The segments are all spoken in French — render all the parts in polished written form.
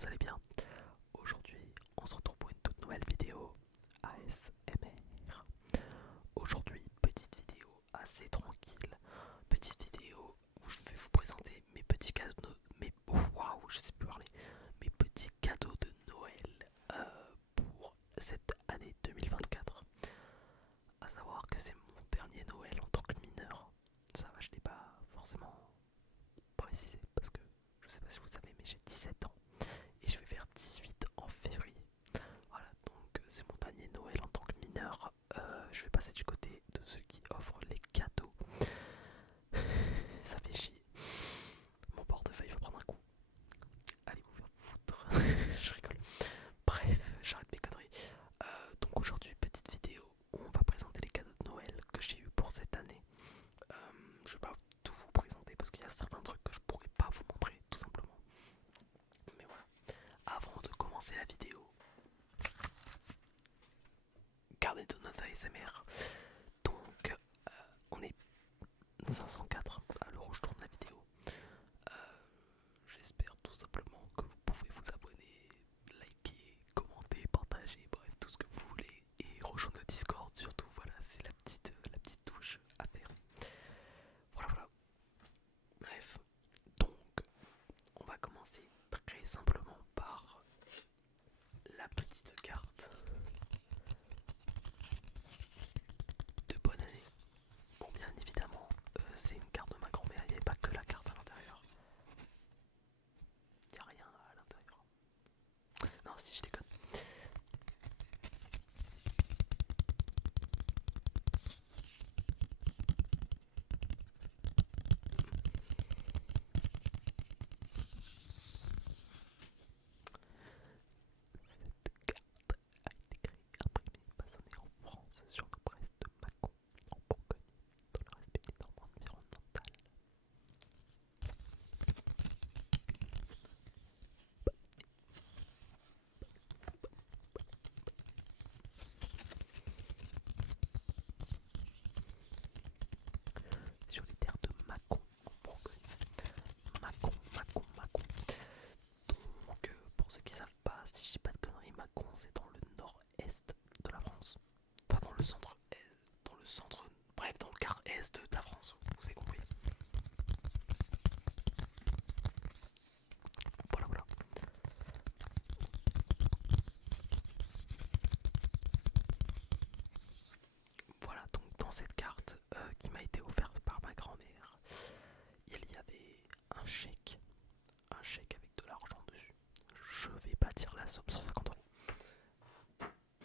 vous allez bien. Aujourd'hui, on se retrouve pour une toute nouvelle vidéo ASMR. Aujourd'hui, petite vidéo assez tranquille. Petite vidéo où je vais vous présenter mes petits cadeaux, waouh, je sais plus parler, mes petits cadeaux de Noël pour cette année 2024. À savoir que c'est mon dernier Noël en tant que mineur. Ça va, je n'ai pas forcément précisé parce que je sais pas si vous savez, mais j'ai 17 ans et je vais faire 18 en février. Voilà, donc c'est mon dernier Noël en tant que mineur. Je vais passer du côté de ceux qui offrent les cadeaux. Ça fait chier. Mon portefeuille va prendre un coup. Allez vous faire foutre. Je rigole. Bref, j'arrête mes conneries. Donc aujourd'hui, petite vidéo où on va présenter les cadeaux de Noël que j'ai eu pour cette année. Euh, je vais pas tout vous présenter parce qu'il y a certains trucs que je pourrais pas vous montrer tout simplement. Mais voilà. Avant de commencer la vidéo, gardez de notre ASMR. Donc, on est 504 à l'heure où je tourne la vidéo. Euh, J'espère tout simplement que vous pouvez vous abonner, liker, commenter, partager, bref, tout ce que vous voulez. Et rejoindre le Discord surtout, voilà, c'est la petite touche à faire. Voilà, voilà. Bref, donc, on va commencer très simplement par la petite carte de bonne année. Bon, bien évidemment, c'est une carte de ma grand-mère, il n'y avait pas que la carte à l'intérieur. Il n'y a rien à l'intérieur. Non, si je déconne. Cette carte a été créée, imprimée, façonnée en France sur nos presses de Mâcon, en Bourgogne, dans le respect des normes environnementales. Sur les terres de Mâcon, en Bourgogne. Mâcon, Mâcon, Mâcon. Donc, pour ceux qui savent pas, si je dis pas de conneries, Mâcon c'est dans le nord-est de la France. Enfin, dans le centre, bref, dans le quart est de la France, vous avez compris. Voilà, voilà. Voilà, donc dans cette carte qui m'a été offerte par ma grand-mère, il y avait un chèque avec de l'argent dessus. Je vais pas dire la somme, 150 euros.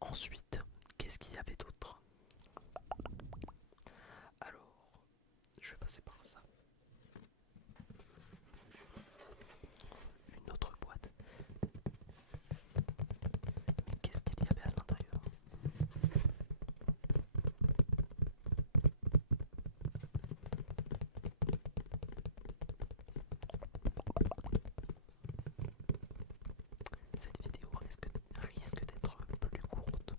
Ensuite, qu'est-ce qu'il y avait d'autre? Alors, je vais passer par ça. Une autre boîte. Mais qu'est-ce qu'il y avait à l'intérieur? Cette vidéo risque d'être plus courte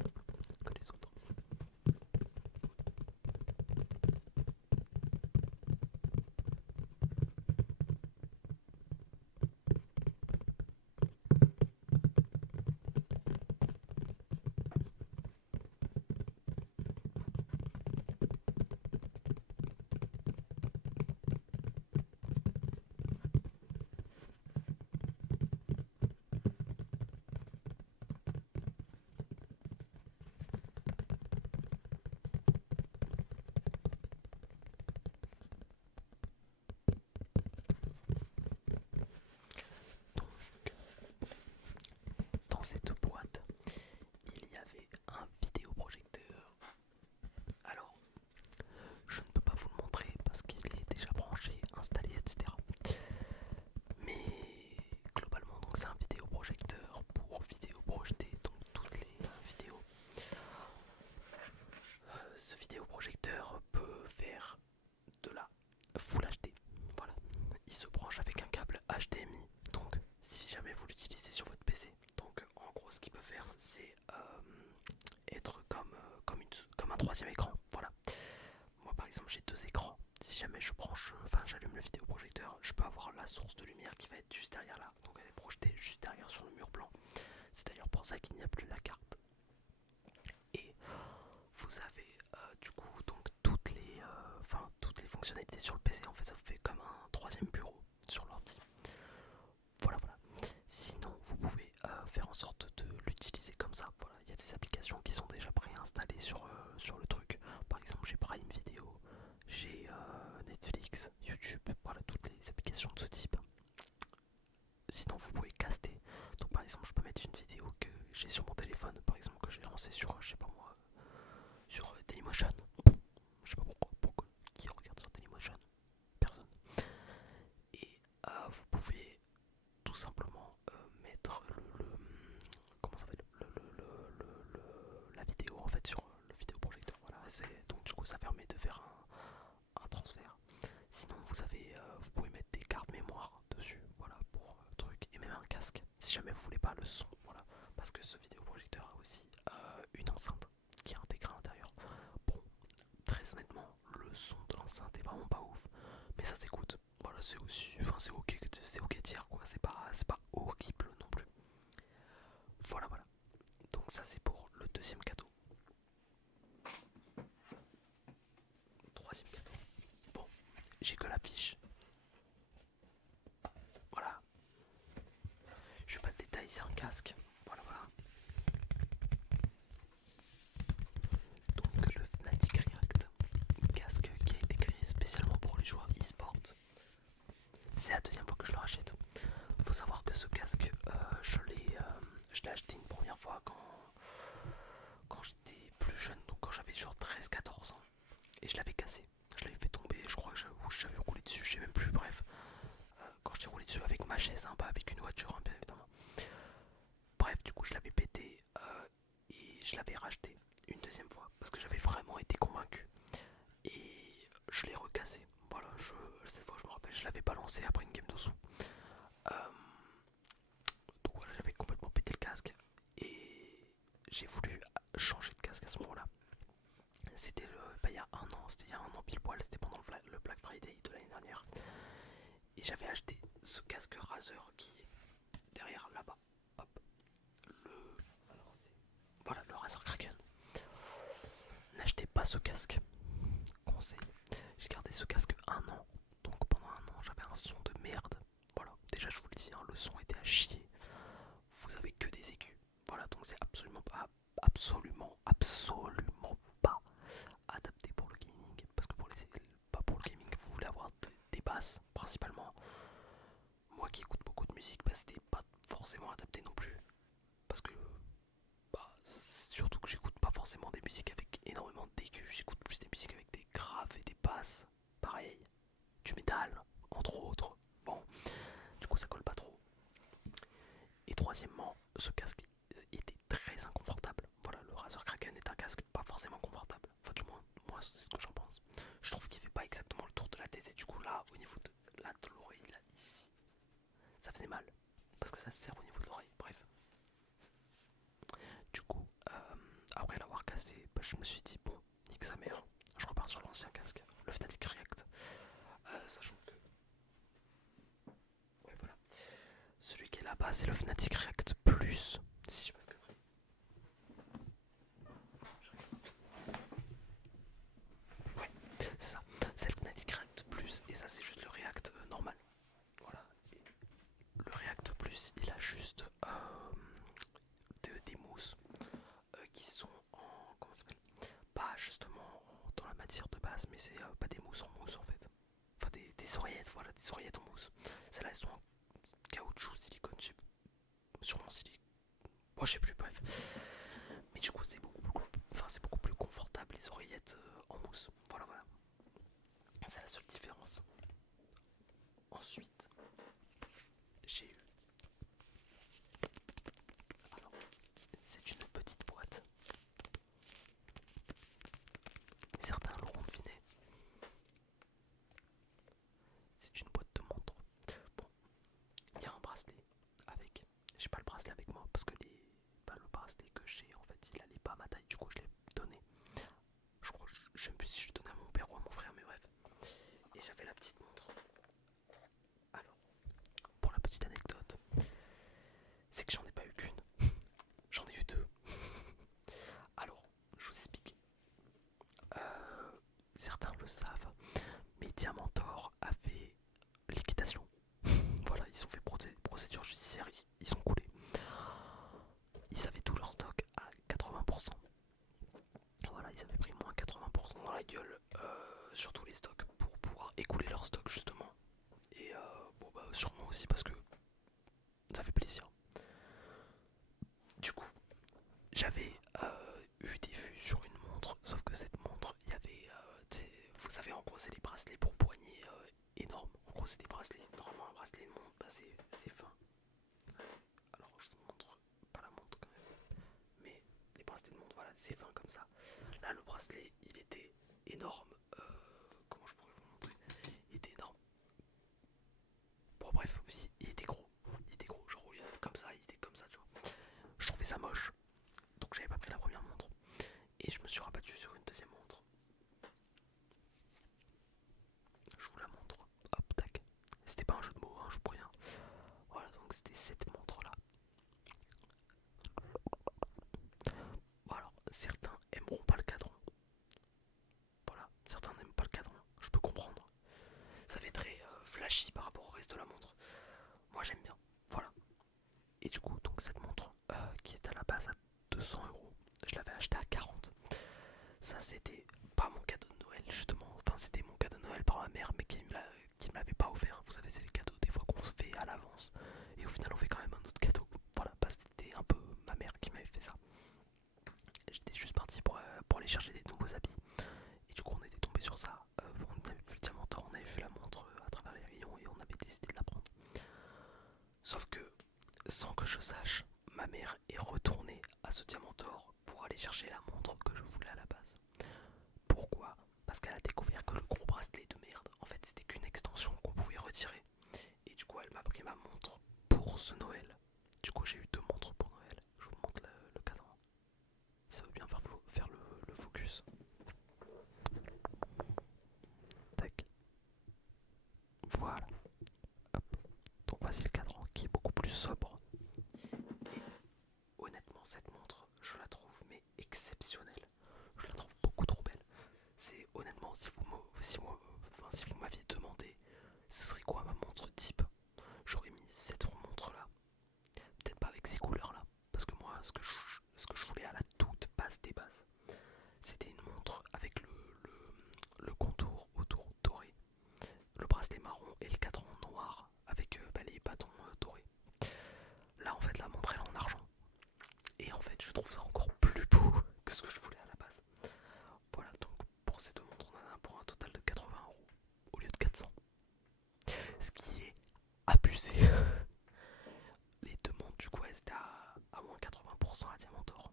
que les autres. Donc, dans cette boîte, il y avait un vidéoprojecteur. Alors, je ne peux pas vous le montrer parce qu'il est déjà branché, installé, etc. Mais globalement, donc c'est un vidéoprojecteur pour vidéo projeter donc toutes les vidéos. Ce vidéoprojecteur peut faire de la Full HD. Voilà, il se branche avec un câble HDMI. Donc, si jamais vous l'utilisez sur votre PC, donc en gros, ce qu'il peut faire, c'est être comme un troisième écran. Voilà. Moi, par exemple, j'ai deux écrans. Si jamais j'allume le vidéoprojecteur, je peux avoir la source de lumière qui va être juste derrière là. Donc, elle est juste derrière sur le mur blanc. C'est d'ailleurs pour ça qu'il n'y a plus la carte. Et vous avez du coup donc toutes les fonctionnalités sur le PC. En fait, ça vous fait comme un troisième bureau sur l'ordi. Voilà. Sinon, vous pouvez faire en sorte de l'utiliser comme ça. Voilà, il y a des applications qui sont déjà préinstallées sur le truc. Par exemple, j'ai Prime Video, j'ai Netflix, YouTube, voilà toutes les applications de ce type. Sinon, vous pouvez caster. Donc, par exemple, je peux mettre une vidéo que j'ai sur mon téléphone, par exemple, que j'ai lancée sur, je sais pas moi, sur Dailymotion. Je sais pas pourquoi, qui regarde sur Dailymotion? Personne. Et vous pouvez tout simplement mettre comment ça s'appelle la vidéo en fait sur le vidéoprojecteur. Voilà, donc du coup ça permet de faire un transfert. Sinon vous pouvez mettre des cartes mémoire dessus, voilà pour truc, et même un casque si jamais vous voulez pas le son, voilà, parce que ce vidéoprojecteur a aussi une enceinte qui est intégrée à l'intérieur. Bon, très honnêtement, le son de l'enceinte est vraiment pas ouf, mais ça s'écoute. Voilà, c'est aussi, enfin c'est ok tiers quoi, c'est pas horrible non plus. Voilà. Donc ça c'est pour le deuxième cadeau. Troisième cadeau. Bon, j'ai que la fiche. Voilà. Je vais pas le détail, c'est un casque. Voilà. Donc le Fnatic React, casque qui a été créé spécialement pour les joueurs e-sport. C'est la deuxième fois que je le rachète. Faut savoir que ce casque, je l'ai acheté une première fois quand j'étais plus jeune, donc quand j'avais genre 13-14 ans. Et je l'avais cassé. Je l'avais fait tomber, je crois que j'avais roulé dessus, je sais même plus, bref. Quand j'ai roulé dessus avec ma chaise, pas avec une voiture, bien évidemment. Bref, du coup je l'avais pété et je l'avais racheté une deuxième fois parce que j'avais vraiment été convaincu. Et je l'ai recassé. Voilà, cette fois je me rappelle, je l'avais balancé après une game de sous. Donc voilà, j'avais complètement pété le casque et j'ai voulu changer de casque à ce moment-là. C'était il y a un an, c'était il y a un an pile poil, c'était pendant le Black Friday de l'année dernière. Et j'avais acheté ce casque Razer qui est derrière là-bas. Hop. Voilà, le Razer Kraken. N'achetez pas ce casque. Conseil. J'ai gardé ce casque un an. Donc pendant un an, j'avais un son de merde. Voilà, déjà je vous le dis, hein, le son était à chier. Vous avez que des aigus. Voilà, donc c'est absolument pas adapté pour le gaming. Parce que pas pour le gaming, vous voulez avoir des basses principalement. Moi qui écoute beaucoup de musique, c'était pas forcément adapté non plus. Parce que surtout que j'écoute pas forcément des musiques avec énormément d'aigus, j'écoute plus des musiques avec des graves et des basses. Pareil, du métal, entre autres. Bon, du coup ça colle pas trop. Et troisièmement, ce casque était très inconfortable. Voilà, le Razer Kraken est un casque pas forcément confortable. Enfin, du moins, moi, c'est ce que j'en pense. Je trouve qu'il fait pas exactement le tour de la tête. Et du coup, là, au niveau de l'oreille, là, ici, ça faisait mal. Parce que ça se serre au niveau de l'oreille. Bref. Du coup, après l'avoir cassé, je me suis dit, bon, nique sa mère. Je repars sur l'ancien casque, le Fnatic React. Sachant que. Ouais, voilà. Celui qui est là-bas, c'est le Fnatic React Plus. Si je me Ouais, c'est ça. C'est le Fnatic React Plus. Et ça, c'est juste le React normal. Voilà. Et le React Plus, il a juste des mousses qui sont en. Comment ça s'appelle? Pas justement dans la matière de base, mais c'est pas des mousses en mousse en fait. Enfin, des oreillettes, voilà, des oreillettes en mousse. Celles-là, elles sont en caoutchouc, silicone, sûrement silicone. Moi, je sais plus, bref. Mais du coup, c'est beaucoup plus confortable les oreillettes en mousse. Voilà. C'est la seule différence. Ensuite, j'ai eu. Alors, c'est une petite boîte. Certains l'auront deviné. C'est une boîte de montres. Bon, il y a un bracelet avec. J'ai pas le bracelet avec moi parce que le bracelet que j'ai, en fait, il allait pas à ma taille. Du coup, je l'ai donné. Je crois, je sais même plus si je l'ai donné à mon père ou à mon frère, mais bref. Et j'avais la petite montre ils avaient pris moins 80% dans la gueule sur tous les stocks pour pouvoir écouler leurs stocks justement. Et bon bah sûrement aussi parce que ça fait plaisir. Du coup, j'avais eu des vues sur une montre, sauf que cette montre, il y avait, vous savez, en gros, c'est les bracelets pour poignets énormes. En gros, c'est des bracelets. Normalement, un bracelet de montre, bah, c'est fin. Alors, je vous montre pas la montre quand même, mais les bracelets de montre, voilà, c'est fin comme ça. Là, le bracelet, il était énorme. Comment je pourrais vous montrer? Il était énorme. Bon, bref, il était gros. Il était gros, genre, comme ça, il était comme ça, tu vois. Je trouvais ça moche. Donc j'avais pas pris la première montre. Et je me suis rabattu sur une deuxième montre. Je vous la montre. Hop, tac. C'était pas un jeu de mots, hein, je vous préviens. Voilà, donc c'était cette montre là. Bon, alors, certains aimeront pas le cadran. Voilà, certains n'aiment pas le cadran. Je peux comprendre. Ça fait très flashy par rapport au reste de la montre. Moi j'aime bien. Voilà. Et du coup, donc cette montre qui est à la base à 200€, je l'avais acheté à 40. Ça c'était pas mon cadeau de Noël justement, enfin c'était mon cadeau de Noël par ma mère mais qui me l'avait pas offert. Vous savez c'est les cadeaux des fois qu'on se fait à l'avance et au final on fait quand même un autre cadeau. Voilà, bah, c'était un peu ma mère qui m'avait fait ça. J'étais juste parti pour aller chercher des nouveaux habits et du coup on était tombé sur ça. On avait vu le diamantor, on avait vu la montre à travers les rayons et on avait décidé de la prendre. Sauf que sans que je sache, ma mère est retournée à ce diamantor pour aller chercher la montre que je voulais à la base. Pourquoi? Parce qu'elle a découvert que le gros bracelet de merde, en fait c'était qu'une extension qu'on pouvait retirer. Et du coup elle m'a pris ma montre pour ce Noël. Du coup j'ai eu deux montres pour Noël. Je vous montre le cadran. Ça veut bien faire le focus. Tac. Voilà. Hop. Donc voici le cadran qui est beaucoup plus sobre. Et honnêtement cette montre, je la trouve mais exceptionnelle. Je la trouve beaucoup trop belle. C'est honnêtement si vous m'aviez demandé ce serait quoi ma montre type, j'aurais mis cette montre là. Peut-être pas avec ces couleurs là. Parce que moi ce que je voulais à la toute base des bases, c'était une montre avec le contour autour doré, le bracelet marron et le cadran noir avec les bâtons dorés. Là en fait la montre elle est en argent. Et en fait je trouve ça encore plus beau que ce que je voulais à la base. Voilà, donc pour ces deux montres on en a pour un total de 80€ au lieu de 400. Ce qui est abusé. Les deux montres du coup elles étaient à moins 80% à Diamantor.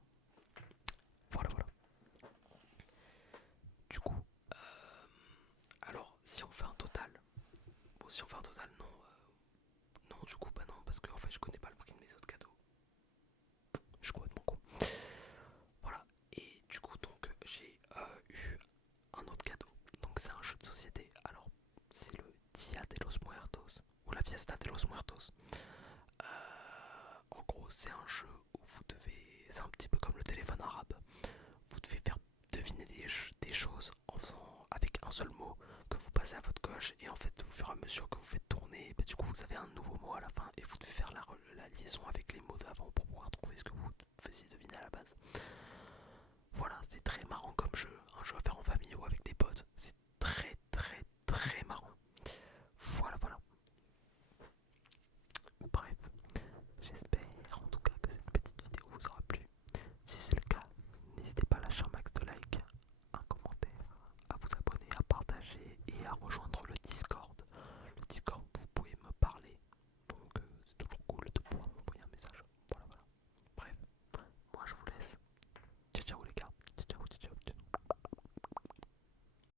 Voilà, voilà. Du coup, alors si on fait un total, bon si on fait un total non, non du coup bah non parce que en fait je connais pas le prix de mes autres cadeaux. Je suis complètement con. Voilà, et du coup donc j'ai eu un autre cadeau. Donc c'est un jeu de société. Alors c'est le Dia de los Muertos ou la Fiesta de los Muertos. En gros c'est un jeu où vous devez, c'est un petit peu comme le téléphone arabe. Vous devez faire deviner des choses en faisant avec un seul mot que vous passez à votre gauche et en fait au fur et à mesure que vous faites tourner, bah, du coup vous avez un nouveau mot à la fin et vous devez faire la liaison avec les mots d'avant pour pouvoir trouver ce que vous faisiez deviner à la base. Voilà, c'est très marrant comme jeu, un jeu à faire en famille ou avec des potes, c'est